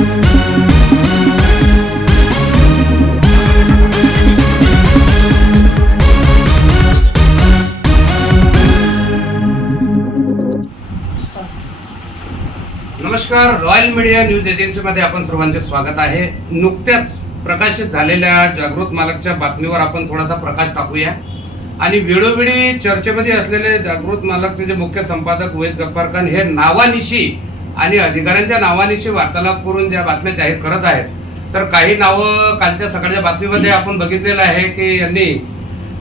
नमस्कार, royal media news एजन्सीमध्ये आपण सर्वांचे स्वागत आहे। नुकत्याच प्रकाशित झालेल्या जागृत मालकच्या बातमीवर आपण थोडासा प्रकाश टाकूया आणि वेळोवेळी चर्चेमध्ये असलेले जागृत मालकचे जे मुख्य संपादक वैद गफ्फार हे नावानिशी आणि अधिकाऱ्यांच्या नावानिशी वार्तालाप करून ज्या बातम्या जाहीर करत आहेत, तर काही नावं कालच्या सकाळच्या बातमीमध्ये आपण बघितलेलं आहे की यांनी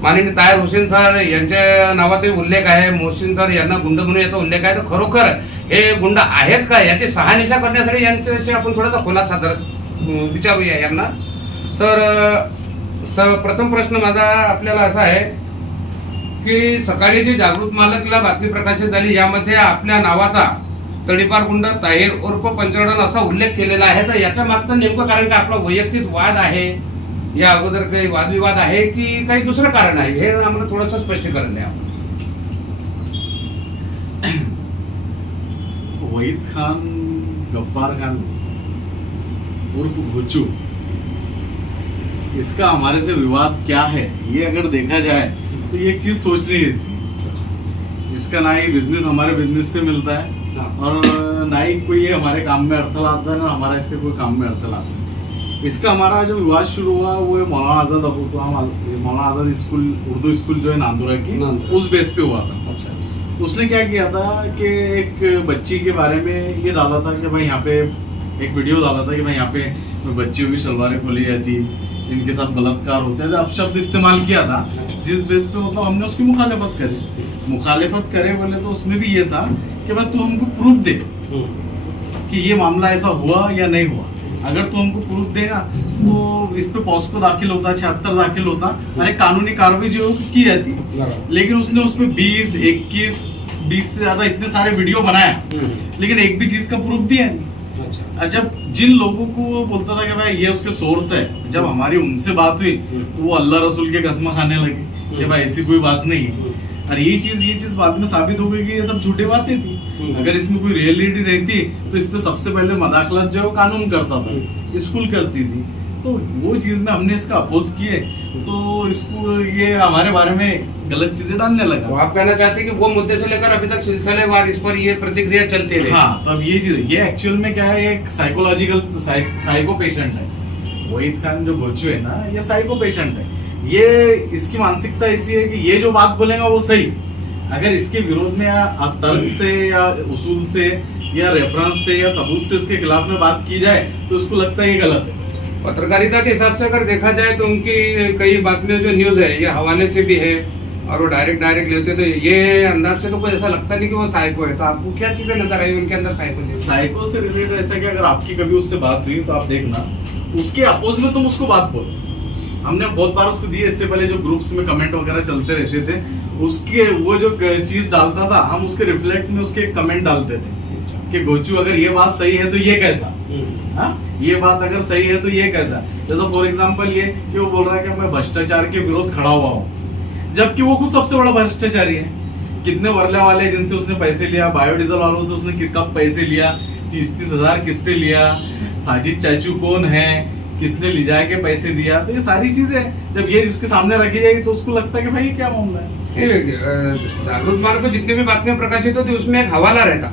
माननीय तायर हुसेन सर यांच्या नावाचा उल्लेख आहे, मोहसिन सर यांना गुंड म्हणून याचा उल्लेख आहे। तर खरोखर हे गुंड आहेत का याची शहानिशा करण्यासाठी यांच्याशी आपण थोडासा खुलासा विचारूया यांना। तर प्रथम प्रश्न माझा आपल्याला असा आहे की सकाळी जी जागृत मालकला बातमी प्रकाशित झाली यामध्ये आपल्या नावाचा तडीपार गुंड ताहिर उर्फ पंचवडन असा उल्लेख केलेला आहे। तर याच्या मागचं नेमकं कारण काय? आपला वैयक्तिक वाद आहे, या अगोदर काही वादविवाद आहे की काही दुसरं कारण आहे? हे आम्हाला थोडंसं स्पष्टीकरण द्या। वहीद खान गफ्फार खान उर्फ घोचू, इसका हमारे से विवाद क्या है ये अगर देखा जाए तो ये एक चीज सोचनी है। इसका ना ही बिजनेस हमारे बिजनेस से मिलता है और ना ही कोई ये हमारे काम में अड़थल आता है, ना हमारा इसके कोई काम में अड़थल आता है। इसका हमारा जो विवाद शुरू हुआ वो मौलाना आजाद मौलाना आजाद स्कूल, उर्दू स्कूल जो है नांदुरा की, उस बेस पे हुआ था। अच्छा। उसने क्या किया था कि एक बच्ची के बारे में ये डाला था कि भाई यहाँ पे एक वीडियो डाला था कि भाई यहाँ पे बच्चियों की शलवारें खोली जाती, इनके साथ बलात्कार होते हैं, अब शब्द इस्तेमाल किया था जिस बेस पे मतलब हमने उसकी मुखालिफत करे बोले तो उसमें भी ये था कि भाई तू हमको प्रूफ दे कि ये मामला ऐसा हुआ या नहीं हुआ। अगर तू हमको प्रूफ देगा तो इस पे पॉस्को दाखिल होता, 76 दाखिल होता, अरे कानूनी कार्रवाई जो की जाती। लेकिन उसने उसमें 20, 21, 20 से ज्यादा इतने सारे वीडियो बनाया, लेकिन एक भी चीज का प्रूफ दिया नहीं। जब जिन लोगों को वो बोलता था कि भाई ये उसके सोर्स है, जब हमारी उनसे बात हुई तो वो अल्लाह रसूल के कसम खाने लगे कि भाई ऐसी कोई बात नहीं है। और ये चीज बाद में साबित हो गई कि ये सब झूठी बातें थी। अगर इसमें कोई रियलिटी रहती तो इस पे सबसे पहले मदाखलत जो कानून करता था, स्कूल करती थी। तो वो चीज में हमने इसका अपोज किए तो इसको ये हमारे बारे में गलत चीजें डालने लगा। तो आप कहना चाहते हैं कि वो मुद्दे से लेकर अभी तक सिलसिलेवार इस पर ये प्रतिक्रिया चलती रही? हाँ, तो अब ये चीज, ये एक्चुअल में क्या है, एक साइकोलॉजिकल साइको पेशेंट है। वहीद खान जो घोचू है ना, ये साइको पेशेंट है। ये इसकी मानसिकता ऐसी है कि ये जो बात बोलेगा वो सही, अगर इसके विरोध में या तर्क से या उसूल से या रेफरेंस से या सबूत से इसके खिलाफ में बात की जाए तो उसको लगता है ये गलत है। पत्रकारिता के हिसाब से अगर देखा जाए तो उनकी कई बातमें जो न्यूज है ये हवाले से भी है और वो डायरेक्ट लेते, तो ये अंदाज से तो कोई ऐसा लगता नहीं कि वो साइको है। तो आपको क्या चीजें नजर आई उनके अंदर साइको से रिलेटेड? ऐसा कि अगर आपकी कभी उससे बात हुई तो आप देखना उसके अपोज में तुम उसको बात बोलो। हमने बहुत बार उसको दिए, इससे पहले जो ग्रुप्स में कमेंट वगैरह चलते रहते थे, उसके वो जो चीज डालता था हम उसके रिफ्लेक्ट में उसके कमेंट डालते थे कि घोचू अगर ये बात सही है तो ये कैसा, ये बात अगर सही है तो ये कैसा। जैसे फॉर एग्जांपल ये कि वो बोल रहा है कि मैं भ्रष्टाचार के विरोध खड़ा हुआ हूँ, जबकि वो खुद सबसे बड़ा भ्रष्टाचारी है। कितने वर्ले वाले जिनसे उसने पैसे लिया, बायोडीजल वालों से उसने कब पैसे लिया, 30-30 हजार किससे लिया, साजिद चाचू कौन है, किसने ले जाके पैसे दिया, तो ये सारी चीजें जब ये जिसके सामने रखी जाएगी तो उसको लगता है कि भाई ये क्या मामला है। जागृत मार्ग को जितने भी बातमियां प्रकाशित होती उसमें एक हवाला रहता,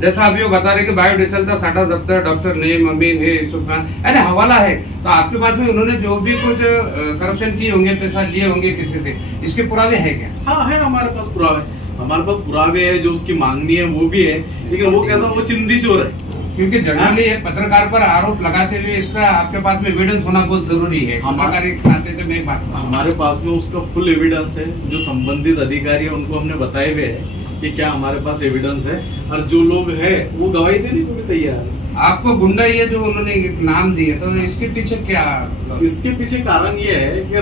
जैसा अभी वो बता रहे कि बायोडीजल का साटा जब्त है, डॉक्टर नईम अमीन है, यूसुफ खान, यानी हवाला है। तो आपके पास में उन्होंने जो भी कुछ करप्शन किए होंगे, पैसा लिए होंगे किसी से, इसके पुरावे है क्या? हाँ है, हमारे पास पुरावे है, जो उसकी मांगनी है वो भी है, लेकिन वो कैसा, वो चिंदी चोर है। क्योंकि जनरली एक पत्रकार पर आरोप लगाते हुए इसका आपके पास में एविडेंस होना बहुत जरूरी है। हमारे पास में उसका फुल एविडेंस है, जो संबंधित अधिकारी है उनको हमने बताए हुए है कि क्या हमारे पास एविडेंस है, और जो लोग है वो गवाही देने को भी तैयार है। आपको गुंडा ये जो उन्होंने एक नाम दिए, तो इसके पीछे क्या? इसके पीछे कारण ये है कि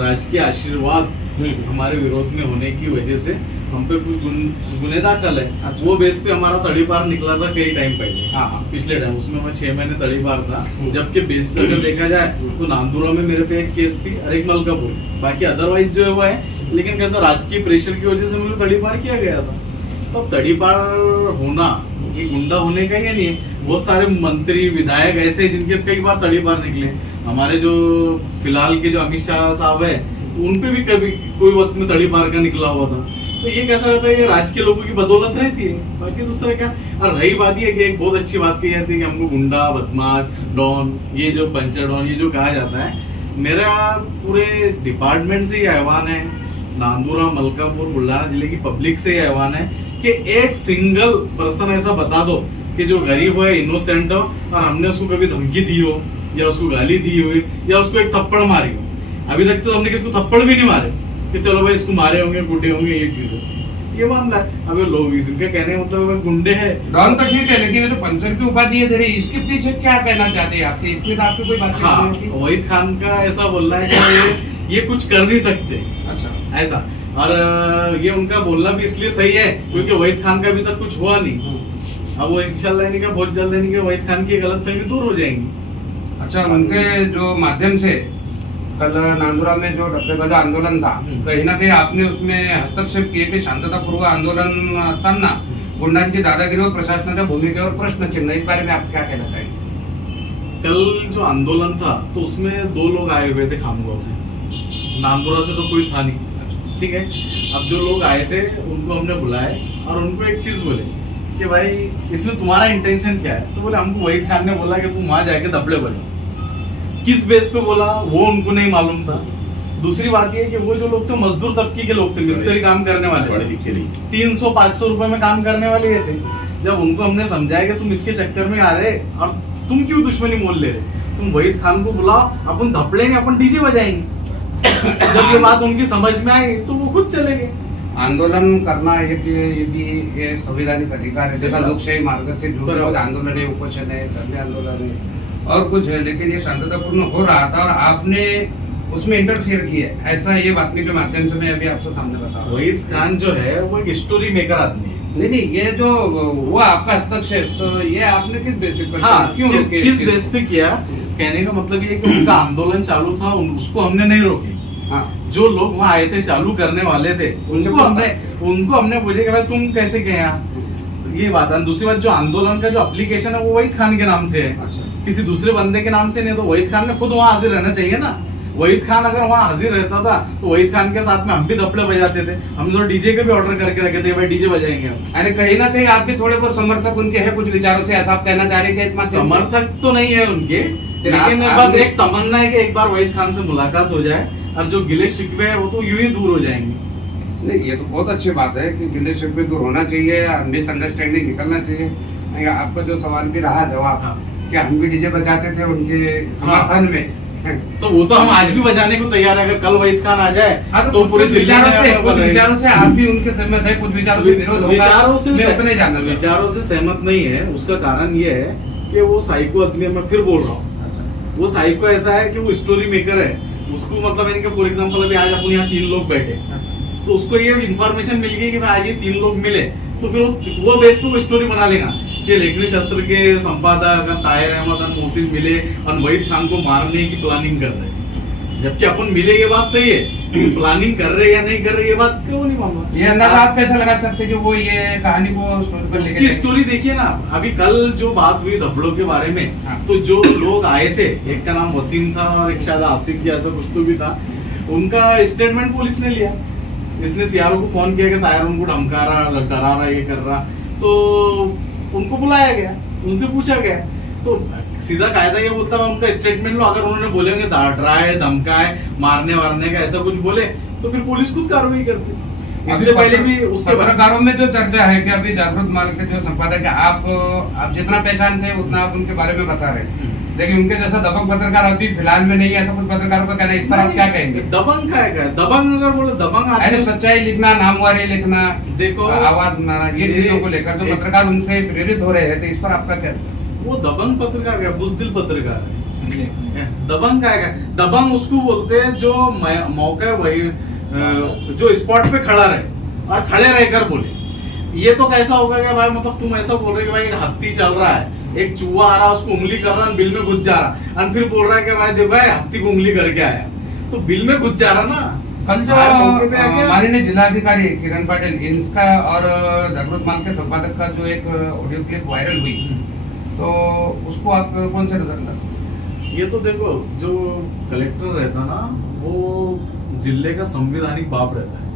राजकीय आशीर्वाद हमारे विरोध में होने की वजह से हम पे कुछ गुने दाखिल है। वो बेस पे हमारा तड़ीपार निकला था कई टाइम पहले, पिछले टाइम, उसमें मैं 6 महीने तड़ीपार था। जबकि बेस अगर देखा जाए तो नांदुरा में मेरे पे एक केस थी और एक मलकापुर, बाकी अदरवाइज जो है वो है। लेकिन कैसा राजकीय प्रेशर की वजह से मुझे तड़ीपार किया गया था। तो तड़ीपार होना ये गुंडा होने का ही नहीं है। बहुत सारे मंत्री विधायक ऐसे हैं जिनके कई बार तड़ीपार निकले। हमारे जो फिलहाल के जो अमित शाह साहब है, उनपे भी कभी कोई वक्त में तड़ीपार का निकला हुआ था। तो ये कैसा रहता है, ये राज के लोगों की बदौलत रहती है, बाकी दूसरा क्या। और रही बात ये कि एक बहुत अच्छी बात कही जाती है कि हमको गुंडा, बदमाश, डॉन, ये जो पंचर डॉन, ये जो कहा जाता है, मेरा पूरे डिपार्टमेंट से ये आह्वान है, नांदुरा, मलकापुर, बुल्ढाना जिले की पब्लिक से ये आह्वान है कि एक सिंगल पर्सन ऐसा बता दो कि जो गरीब हो, इनोसेंट हो, और हमने उसको कभी धमकी दी हो या उसको गाली दी हो या उसको एक थप्पड़ मारी हो। अभी तक तो हमने किसको थप्पड़ भी नहीं मारे कि चलो भाई इसको मारे होंगे, गुड्डे होंगे, ये चीज है, ये मामला है। अब लोग इनका कहने का मतलब गुंडे है, डॉन तो ठीक है, लेकिन ये जो पंचर की उपाधि है धरी, इसके पीछे क्या कहना चाहते हैं आपसे? इसमें तो आपकी कोई बात हाँ, नहीं होगी। वहीद खान का ऐसा बोलना है कि ये कुछ कर नहीं सकते, अच्छा, ऐसा। और ये उनका बोलना भी इसलिए सही है क्योंकि वहीद खान का अभी तक कुछ हुआ नहीं। अब वो इंशाल्लाह नहीं का बहुत जल्द नहीं का वहीद खान की गलतफहमी दूर हो जाएंगी। अच्छा, उनके जो माध्यम से कल नांदुरा में जो डब्बेबाजा आंदोलन था, कहीं ना कहीं आपने उसमें हस्तक्षेप किए की शांततापूर्व आंदोलन असताना गुंडांची दादागिरी और प्रशासनाच्या भूमिकेवर प्रश्न चिन्ह, इस बारे में आप क्या कहना चाहेंगे? कल जो आंदोलन था तो उसमें 2 लोग आए हुए थे खामगांव से, नांदुरा से तो कोई था नहीं, ठीक है। अब जो लोग आए थे उनको हमने बुलाए और उनको एक चीज बोले कि भाई इसमें तुम्हारा इंटेंशन क्या है? तो बोले हमको वहीद खान ने बोला कि तुम वहां जाके दबड़े बनो। किस बेस पे बोला वो उनको नहीं मालूम था। दूसरी बात ये कि वो जो लोग थे मजदूर तबके के लोग थे, मिस्त्री काम करने वाले थे, 300-500 रुपए में काम करने वाले ये थे। जब उनको हमने समझाया कि तुम इसके चक्कर में आ रहे और तुम क्यों दुश्मनी मोल ले रहे, तुम वहीद खान को बुलाओ, अपन धपड़ेंगे, अपन डीजे बजाएंगे। जब ये बात उनकी समझ में आई तो वो खुद चले गए। आंदोलन करना ये भी ये संवैधानिक अधिकार है, जैसा लोकशाही मार्ग से जो भी आंदोलन है, उपोषण है, धरने आंदोलन है और कुछ है, लेकिन ये शांततापूर्ण हो रहा था और आपने उसमें इंटरफियर किया, ऐसा ये बातमी के माध्यम से मैं अभी आपको सामने बता रहा हूँ। वहीद खान जो है वो एक स्टोरी मेकर आदमी है। नहीं, ये जो हुआ आपका हस्तक्षेप, तो ये आपने किस बेसिस पर क्यों किस बेस पे किया? कहने का मतलब ये कि उनका आंदोलन चालू था, उसको हमने नहीं रोकी। हाँ, जो लोग वहाँ आए थे, चालू करने वाले थे, उनको हमने पूछे कि भाई तुम कैसे गए यहाँ, ये बात है। दूसरी बात, जो आंदोलन का जो एप्लीकेशन है वो वहीद खान के नाम से है, अच्छा, किसी दूसरे बंदे के नाम से नहीं। तो वहीद खान ने खुद वहाँ हाजिर रहना चाहिए ना। वहीद खान अगर वहाँ हाजिर रहता था तो वहीद खान के साथ में हम भी धपड़े बजाते थे। हम तो डीजे के भी ऑर्डर करके रखे थे, भाई डीजे बजाएंगे हम। अरे कहीं ना कहीं आप भी थोड़े बहुत समर्थक उनके हैं कुछ विचारों से, ऐसा आप कहना चाह रहे हैं? इस माध्यम से समर्थक तो नहीं है उनके, लेकिन बस एक तमन्ना है कि एक बार वहीद खान से मुलाकात हो जाए और जो गिले शिकवे है वो तो यूं ही दूर हो जाएंगे। नहीं, ये तो बहुत अच्छी बात है कि गिले शिकवे दूर होना चाहिए, मिसअंडरस्टैंडिंग निकलना चाहिए। आपका जो सवाल भी रहा जवाब, कि हम भी डीजे बजाते थे उनके समर्थन में, तो वो तो हम आज भी बजाने को तैयार है। अगर कल वहीद खान आ जाए तो पूरे विचारों से आप भी उनके सहमत है, कुछ विचारों से विरोध होगा, विचारों से सहमत नहीं है। उसका कारण ये है कि वो साइको आदमी, मैं फिर बोल रहा हूँ, वो साइको ऐसा है कि वो स्टोरी मेकर है। उसको मतलब फॉर एग्जाम्पल अभी आज अपन यहाँ 3 लोग बैठे, तो उसको ये इन्फॉर्मेशन मिल गई कि आज ये 3 लोग मिले, तो फिर वो बेस पे वो स्टोरी बना लेगा कि लेखनी शास्त्र के संपादक ताहिर अहमद और मोहसिन मिले और वहीद खान को मारने की प्लानिंग कर रहे हैं। जबकि अपन मिले, ये बात सही है, प्लानिंग कर रहे या नहीं कर रहे ये बात क्यों नहीं मालूम। ये अंदाजा आप कैसे लगा सकते कि वो ये कहानी को स्टोरी पर उसकी स्टोरी देखिए ना। अभी कल जो बात हुई धपड़ों के बारे में, तो जो लोग आए थे, एक का नाम वसीम था और एक शायद आसिफ या ऐसा कुछ तो भी था, उनका स्टेटमेंट पुलिस ने लिया। इसने सीआरओ को फोन किया कि ताहिर उनको धमका रहा, डरा रहा, ये कर रहा, तो उनको बुलाया गया, उनसे पूछा गया, तो सीधा कायदा ये बोलता है उनका स्टेटमेंट लो। अगर उन्होंने बोलेंगे डराए, धमकाए, मारने वारने का ऐसा कुछ बोले तो फिर पुलिस खुद कार्रवाई करती। इससे पहले भी उसके पत्रकारों में जो चर्चा है कि अभी जागृत माल के जो संपादक है, आप जितना पहचानते हैं उतना आप उनके बारे में बता रहे हैं, लेकिन उनके जैसा दबंग पत्रकार अभी फिलहाल में नहीं है, ऐसा कुछ पत्रकारों का कहना है। इस पर आप क्या कहेंगे? दबंग का है, दबंग अगर बोले दबंग सच्चाई लिखना, नामवारी लिखना, देखो आवाज बनाना, ये चीजों को लेकर जो पत्रकार उनसे प्रेरित हो रहे हैं, तो इस पर आपका क्या? वो दबंग पत्रकार है, बुज़दिल पत्रकार है। दबंग का है, दबंग उसको बोलते हैं जो मौका वही जो स्पॉट पे खड़ा रहे और खड़े रहकर बोले। ये तो कैसा होगा कि भाई मतलब तुम ऐसा बोल रहे कि भाई एक हत्ती चल रहा है, एक चूहा आ रहा है, उसको उंगली कर रहा है, बिल में घुस जा रहा है, और फिर बोल रहा है कि भाई देखो हत्ती को उंगली करके आया, तो बिल में घुस जा रहा ना। कल जो बाहर मौके पे आके- माननीय जिलाधिकारी किरण पाटिल इनका और जागृत माल के संपादक का जो एक ऑडियो क्लिप वायरल हुई, तो उसको आप कौन से नजर अंदाज? ये तो देखो, जो कलेक्टर रहता ना वो जिले का संवैधानिक बाप रहता है,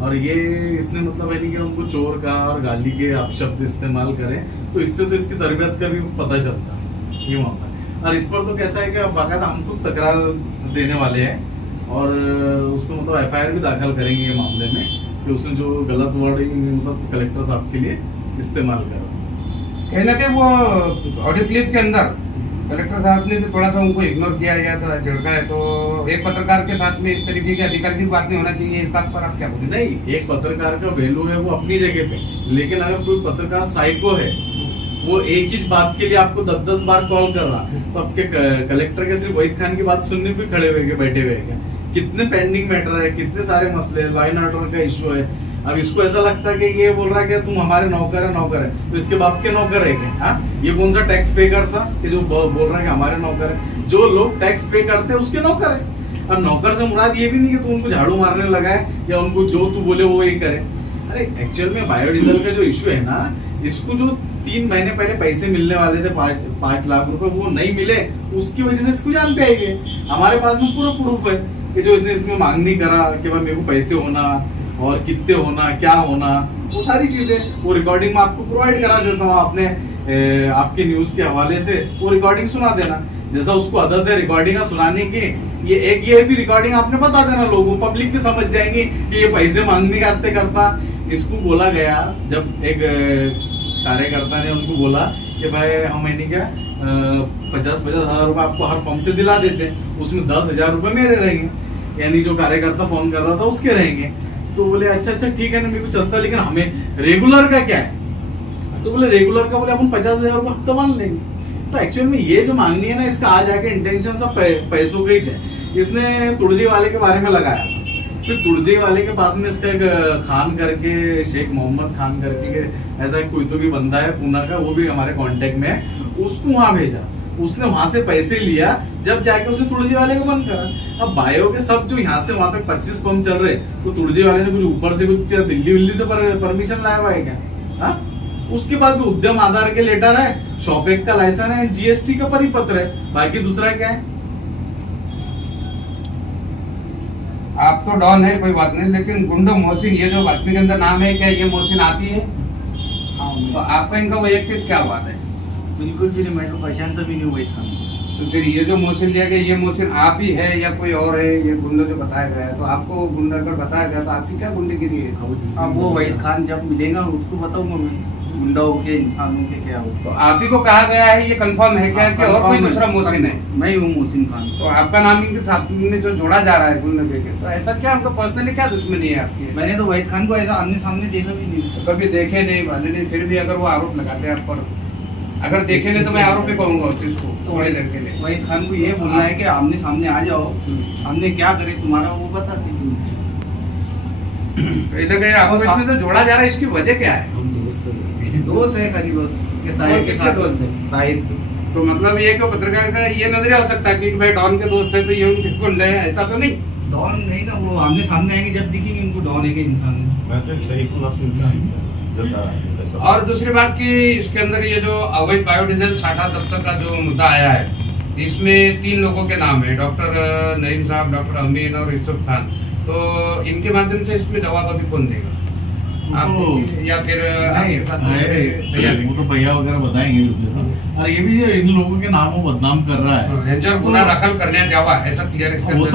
और ये इसने मतलब है नहीं कि उनको चोर का और गाली के अपशब्द इस्तेमाल करें, तो इससे तो इसकी तरबियत का भी पता चलता है ये वहाँ पर। और इस पर तो कैसा है कि बाकायदा हम खुद तकरार देने वाले हैं और उसको मतलब एफआईआर भी दाखिल करेंगे ये मामले में कि उसने जो गलत वर्डिंग मतलब कलेक्टर साहब के लिए इस्तेमाल करा। कहीं ना कहीं वो ऑडियो क्लिप के अंदर कलेक्टर साहब ने भी थोड़ा सा उनको इग्नोर किया गया था, झिड़का है, तो एक पत्रकार के साथ में इस तरीके की अधिकार की बात नहीं होना चाहिए, इस बात पर आप क्या बोलेंगे? नहीं, एक पत्रकार का वैल्यू है वो अपनी जगह पे, लेकिन अगर कोई पत्रकार साइको है, वो एक ही बात के लिए आपको 10-10 बार कॉल कर रहा, तो आपके कलेक्टर के सिर्फ वहीद खान की बात सुनने भी खड़े हुए बैठे हुए हैं? कितने पेंडिंग मैटर है, कितने सारे मसले, लॉ एंड ऑर्डर का इश्यू है। अब इसको ऐसा लगता है कि ये बोल रहा है कि तुम हमारे नौकर है, तो इसके बाप के नौकर है क्या? हाँ, ये कौन सा टैक्स पे करता कि जो बोल रहा है कि हमारे नौकर है? जो लोग टैक्स पे करते हैं उसके नौकर है। और नौकर से मुराद ये भी नहीं कि तू उनको झाड़ू मारने लगा है या उनको जो तू बोले वो ये करे। अरे एक्चुअल में बायोडीजल का जो इश्यू है ना, इसको जो 3 महीने पहले पैसे मिलने वाले थे 5 लाख रुपए, वो नहीं मिले, उसकी वजह से इसको जान पे आएगी। हमारे पास में पूरा प्रूफ है कि जो इसने इसमें मांग नहीं करा कि भाई मेरे को पैसे होना और कितने होना, क्या होना, वो सारी चीजें वो रिकॉर्डिंग में आपको प्रोवाइड करा देता हूँ। आपने आपके न्यूज के हवाले से वो रिकॉर्डिंग सुना देना, जैसा उसको आदत है रिकॉर्डिंग सुनाने की। ये भी रिकॉर्डिंग आपने बता देना, लोगों पब्लिक भी समझ जाएंगे कि ये पैसे मांगने के वास्ते करता। इसको बोला गया, जब एक कार्यकर्ता ने उनको बोला कि भाई हम नहीं क्या 50-50 हजार रुपए आपको हर पंप से दिला देते हैं, उसमें 10,000 रुपए मेरे रहेंगे, यानी जो कार्यकर्ता फोन कर रहा था उसके रहेंगे। तो बोले अच्छा ठीक है ना, मेरे को चलता, लेकिन हमें रेगुलर का क्या है? तो बोले रेगुलर का बोले अपन 50,000 रुपए हफ्ता मान लेंगे। तो एक्चुअल में ये जो मांगनी है ना, इसका आ जाके इंटेंशन सब पैसों का ही है। इसने तुर्जी वाले के बारे में लगाया, फिर तुर्जी वाले के पास में इसका एक खान करके, शेख मोहम्मद खान करके ऐसा कोई तो भी बंदा है पूना का, वो भी हमारे कांटेक्ट में है, उसको वहां भेजा। उसने वहां से पैसे लिया, जब जाके उसने तुर्जी वाले को बंद करा। अब बायो के सब जो यहाँ से वहां तक 25 पंप चल रहे, तो तुर्जी वाले ने कुछ ऊपर से कुछ दिल्ली से परमिशन लाया हुआ है क्या? हाँ, उसके बाद भी उद्यम आधार के लेटर है, शॉपेक का लाइसेंस है, जीएसटी का परिपत्र है, बाकी दूसरा क्या है? आप तो डॉन है, कोई बात नहीं, लेकिन गुंडो मोहसिन ये जो बातमी के अंदर नाम है, क्या ये मोहसिन आप ही है? हाँ, तो आपका इनका वैयक्तिक क्या बात है? बिल्कुल भी नहीं, मैं तो पहचानता भी नहीं वही था। तो फिर ये जो मोहसिन लिया गया, ये मोहसिन आप ही है या कोई और है? ये गुंडा जो बताया गया है, तो आपको गुंडा अगर बताया गया तो आपकी क्या गुंडेगिरी है? अब वो वहीद खान जब मिलेगा उसको बताऊंगा मैं, गुंडाओं के, इंसानों के क्या हो। तो आप ही को कहा गया है, ये कंफर्म है क्या कि और कोई दूसरा मोहसिन है? मैं हूँ मोहसिन खान। तो आपका नाम इनके साथ में जो जोड़ा जा रहा है गुंडे के, तो ऐसा क्या हमको पर्सनली क्या दुश्मनी है आपकी? मैंने तो वहीद खान को ऐसा आमने सामने देखा भी नहीं। तो कभी देखे नहीं, वाले नहीं, फिर भी अगर वो आरोप लगाते हैं आप पर, अगर देखेंगे तो मैं आरोपी कहूंगा उस चीज को थोड़ी देर के लिए। वहीद खान को ये बोलना है कि आमने सामने आ जाओ, हमने क्या करे तुम्हारा वो बताते। तो इधर कहीं आपको इसमें जो जोड़ा जा रहा है, इसकी वजह क्या है? दोस्त है खाली बस, ताहिर के साथ दोस्त है, ताहिर। तो मतलब ये कि पत्रकार का ये नजरिया हो सकता है कि भाई डॉन के दोस्त है तो ये उनके गुंडे हैं, ऐसा तो नहीं? डॉन नहीं ना, वो आमने सामने आएंगे जब दिखेंगे उनको डॉन है कि इंसान है। मैं तो एक शरीफ नफ्स इंसान हूं, इज्जतदार। और दूसरी बात की इसके अंदर ये जो अवैध बायोडीजल साठा दफ्तर का जो मुद्दा आया है, इसमें 3 लोगों के नाम है, डॉक्टर नईम साहब, डॉक्टर अमीन और यूसुफ खान। तो इनके माध्यम से इसमें जवाब अभी कौन देगा? या फिर आपके साथ वो तो भैया वगैरह बताएंगे। और ये भी इन लोगों के नामों बदनाम कर रहा है, जो गुना दाखिल करने द्यावा, ऐसा क्लियर वो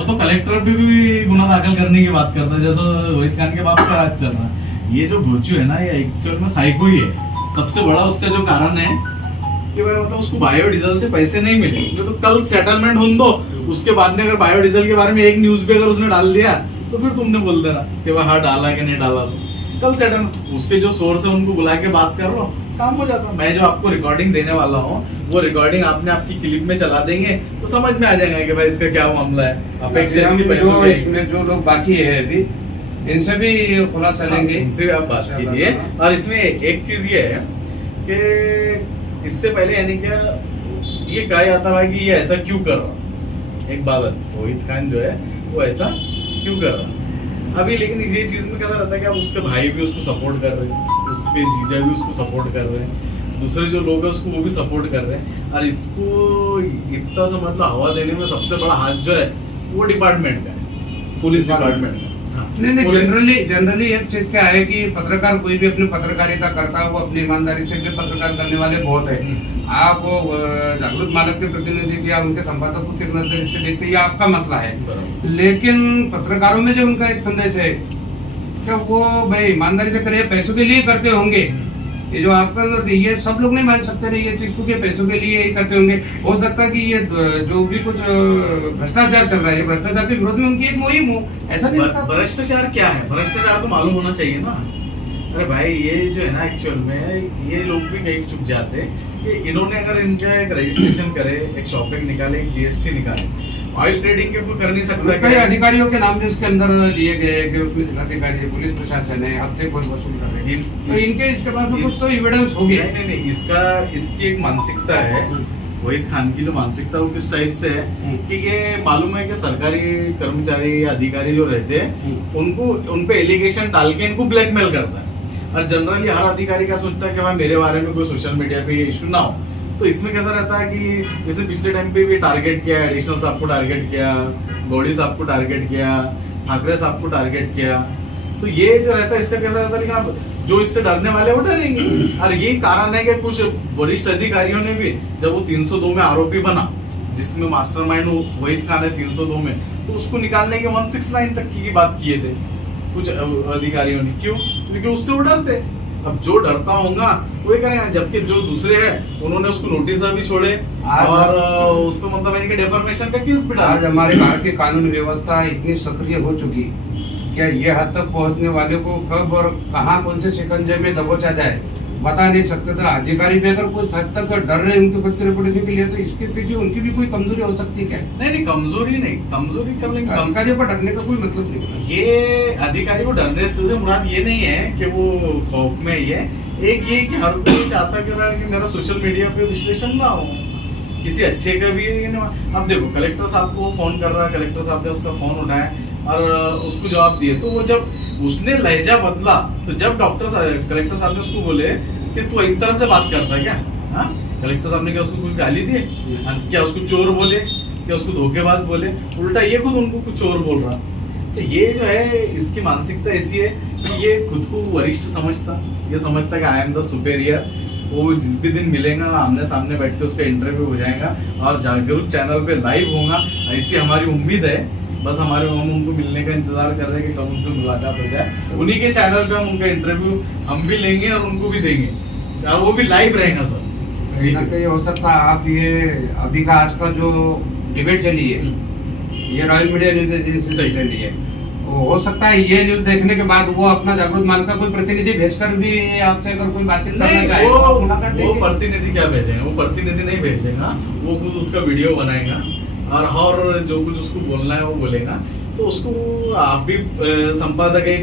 तो कलेक्टर भी गुना दाखिल करने की बात करता है, जैसा वहीद खान के बाप का राज चल रहा है। ये जो भोचू है ना, ये एक्चुअल में साइको ही है। सबसे बड़ा उसका जो कारण है कि भाई मतलब उसको बायोडीजल से पैसे नहीं मिले, तो कल सेटलमेंट होने दो, उसके बाद में अगर बायोडीजल के बारे में एक न्यूज पे अगर उसने डाल दिया तो फिर तुमने बोल देना कि भाई हाँ डाला कि नहीं डाला। तो कल सेटलमेंट, उसके जो सोर्स है उनको बुला के बात कर लो, काम हो जाता। मैं जो आपको रिकॉर्डिंग देने वाला हूँ, वो रिकॉर्डिंग आपने आपकी क्लिप में चला देंगे तो समझ में आ जाएगा कि भाई इसका क्या मामला है। अपेक्षा इसमें जो लोग बाकी है अभी, इनसे भी खुलासा लेंगे, इनसे आप बात कीजिए। और इसमें एक चीज ये है कि इससे पहले यानी क्या ये कहा जाता है कि ये ऐसा क्यों कर रहा। एक बात है, वहीद खान जो है वो ऐसा क्यों कर रहा। अभी लेकिन ये चीज में क्या रहता है कि अब उसके भाई भी उसको सपोर्ट कर रहे हैं, उसके जीजा भी उसको सपोर्ट कर रहे हैं, दूसरे जो लोग हैं उसको वो भी सपोर्ट कर रहे हैं, और इसको इतना सा मतलब हवा देने में सबसे बड़ा हाथ जो है वो डिपार्टमेंट का है, पुलिस डिपार्टमेंट का। हाँ, नहीं पुलिस- जनरली एक चीज क्या है कि पत्रकार कोई भी अपनी पत्रकारिता करता है वो अपनी ईमानदारी से भी पत्रकार करने वाले बहुत है। आप जागरूक मालक के प्रतिनिधि या उनके संपादक को किस नजर से देखते हैं ये आपका मसला है, बराबर। लेकिन पत्रकारों में जो उनका एक संदेश है क्या वो भाई ईमानदारी से करे, पैसों के लिए करते होंगे। ये जो आपका ये सब लोग नहीं मान सकते नहीं ये चीज को कि पैसों के लिए ही करते होंगे। हो सकता है कि ये जो भी कुछ भ्रष्टाचार चल रहा है, ये भ्रष्टाचार के विरोध में उनकी एक मुहिम हो, ऐसा नहीं लगता? भ्रष्टाचार क्या है? भ्रष्टाचार तो मालूम होना चाहिए ना। अरे भाई ये जो है ना एक्चुअल में ये लोग भी कहीं चुप जाते हैं कि इन्होंने अगर इनका एक रजिस्ट्रेशन करे, एक शॉपिंग निकाले, एक जीएसटी निकाले, ऑयल ट्रेडिंग के कोई कर नहीं सकता। कई अधिकारियों के नाम भी उसके अंदर लिए गए कि उसमें जिलाधिकारी है, पुलिस प्रशासन है, हफ्ते कोई वसूल कर रहे हैं, तो इनके इसके पास में कुछ तो एविडेंस हो गया। नहीं, इसकी एक मानसिकता है, वहीद खान की जो मानसिकता वो किस टाइप से है कि ये मालूम है कि सरकारी कर्मचारी या अधिकारी जो रहते हैं उनको उन पे एलिगेशन डाल के इनको ब्लैकमेल करता है। और जनरली हर अधिकारी क्या सोचता है कि भाई मेरे बारे में कोई सोशल मीडिया पे इशू ना हो। तो इसमें कैसा रहता है कि इसने पिछले टाइम पे भी टारगेट किया, एडिशनल साहब को टारगेट किया, गौड़ी साहब को टारगेट किया, ठाकरे साहब को टारगेट किया। तो ये जो रहता है इसका कैसा रहता है, लेकिन अब जो इससे डरने वाले वो डरेंगे। और ये कारण है कि कुछ वरिष्ठ अधिकारियों ने भी जब वो 302 में आरोपी बना, जिसमें मास्टरमाइंड वहीद खान है 302 में, तो उसको निकालने के 169 तक की बात किए थे कुछ अधिकारियों ने। क्यों? क्योंकि उससे वो डरते। अब जो डरता होगा वो ये करेगा, जबकि जो दूसरे हैं उन्होंने उसको नोटिस भी छोड़े और उस पर मतलब यानी कि डेफॉर्मेशन का केस भी डाला। आज हमारे भारत की कानून व्यवस्था इतनी सक्रिय हो चुकी, क्या ये हद तक पहुंचने वाले को कब और कहां कौन से शिकंजे में दबोचा जाए बता नहीं सकते। तो अधिकारी भी अगर कुछ हद तक डर रहे उनकी खुद की रेपुटेशन के लिए, तो इसके पीछे उनकी भी कोई कमजोरी हो सकती है क्या? नहीं, कमजोरी नहीं, कमजोरी कर लेंगे। अधिकारियों को डरने का कोई मतलब नहीं। ये अधिकारी को डरने से मुराद ये नहीं है कि वो खौफ में ही है। एक ये कि हर कोई चाहता कि मेरा सोशल मीडिया पे विश्लेषण ना हो, किसी अच्छे का भी है। अब देखो कलेक्टर साहब को फोन कर रहा है, कलेक्टर साहब ने उसका फोन उठाया और उसको जवाब दिए। तो वो जब उसने लहजा बदला, तो जब कलेक्टर साहब ने उसको बोले कि तू इस तरह से बात करता है क्या? हाँ, कलेक्टर साहब ने क्या उसको कुछ गाली दी? क्या उसको चोर बोले? क्या उसको धोखेबाज बोले? उल्टा ये खुद उनको कुछ चोर बोल रहा। तो ये जो है इसकी मानसिकता ऐसी है कि ये खुद को वरिष्ठ समझता, ये समझता कि आई एम द सुपेरियर। वो जिस भी दिन मिलेगा आमने सामने बैठ के उसका इंटरव्यू हो जाएगा और जागरूक चैनल पे लाइव होगा, ऐसी हमारी उम्मीद है। बस हम उनको मिलने का इंतजार कर रहे हैं कि कब उनसे मुलाकात हो जाए। उन्हीं के चैनल पे हम उनका इंटरव्यू हम भी लेंगे और उनको भी देंगे और वो भी लाइव रहेगा सब। ये हो सकता है आप ये अभी का आज का जो डिबेट चली है ये रॉयल मीडिया न्यूज एजेंसी से चली है, हो सकता है ये न्यूज देखने के बाद वो अपना जागरूक मान का कोई प्रतिनिधि भेजकर भी आपसे अगर कोई बातचीत करना चाहे तो मुलाकात वो देंगे। प्रतिनिधि क्या भेजेगा? वो प्रतिनिधि नहीं भेजेगा, वो खुद उसका वीडियो बनाएगा और जो कुछ उसको बोलना है वो बोलेगा। तो उसको आप भी संपादक है,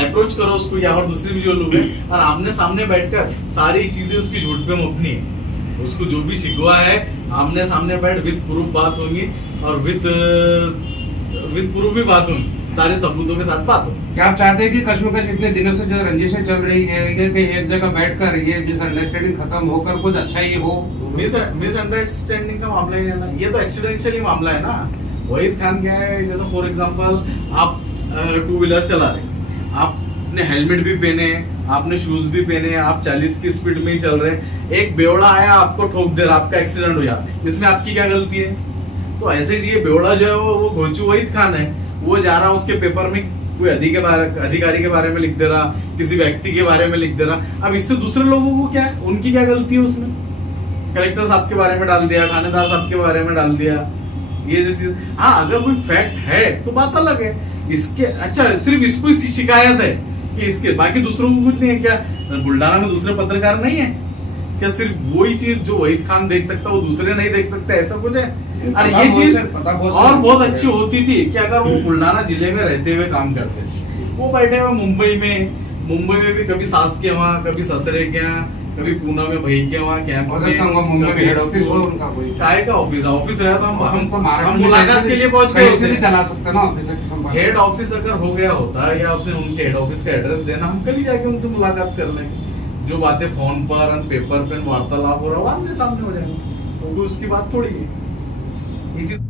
अप्रोच करो उसको या और दूसरे भी जो लोग हैं, और आमने सामने बैठकर सारी चीजें उसकी झूठ पे मुपनी है। उसको जो भी शिकवा है आमने सामने बैठ विद प्रूफ बात होगी और विद प्रूफ भी बात होगी, सारे सबूतों के साथ बात होगी। क्या आप चाहते हैं कि कश्मकश इतने दिनों से जो रंजिशें चल रही है ये कि एक जगह बैठकर ये मिसअंडरस्टैंडिंग खत्म होकर कुछ अच्छा ही हो? मिसअंडरस्टैंडिंग का मामला ही नहीं है ना, ये तो एक्सीडेंशियली मामला है ना। वहीद खान क्या है, जैसे फॉर एग्जांपल आप 2 व्हीलर चला रहे, आपने हेलमेट भी पहने, आपने शूज भी पहने, आप 40 की स्पीड में ही चल रहे, एक बेवड़ा आया आपको ठोक दे रहा, आपका एक्सीडेंट हो जाता, इसमें आपकी क्या गलती है? तो ऐसे ही ये बेवड़ा जो है वो घोंचू वहीद खान है, वो जा रहा उसके पेपर में कोई अधिकारी के बारे में लिख दे रहा, किसी व्यक्ति के बारे में लिख दे रहा। अब इससे दूसरे लोगों को क्या, उनकी क्या गलती है उसमें? कलेक्टर साहब के बारे में डाल दिया, थानेदार साहब के बारे में डाल दिया, ये जो चीज। हाँ, अगर कोई फैक्ट है तो बात अलग है। इसके अच्छा सिर्फ इसको इसी शिकायत है कि इसके बाकी दूसरों को कुछ नहीं है क्या? बुल्डाना में दूसरे पत्रकार नहीं है क्या? सिर्फ वही चीज जो वहीद खान देख सकता वो दूसरे नहीं देख सकते, ऐसा कुछ है? और ये चीज और बहुत अच्छी होती थी कि अगर वो बुल्डाना जिले में रहते हुए काम करते थे, वो बैठे हुए मुंबई में भी कभी सास के वहाँ, कभी ससुरे के यहाँ, कभी पूना में भाई के वहाँ कैंप हो सकता है मुंबई में कभी हेड ऑफिस हो स्कूल। उनका कोई। काय का ऑफिस रहा तो हम तो महाराष्ट्र हम में मुलाकात कैसे के लिए भी- पहुंच गए कैसे होते भी हैं। चला सकते हैं ना ऑफिस की संभाल। हेड ऑफिस अगर हो गया होता या उसे उनके हेड ऑफिस का एड्रेस देना, हम कल ही जाके उनसे मुलाकात कर लेंगे। जो बातें फोन पर और पेपर पे वार्तालाप हो रहा है वो आमने सामने हो जाएगा, क्योंकि उसकी बात थोड़ी है ये चीज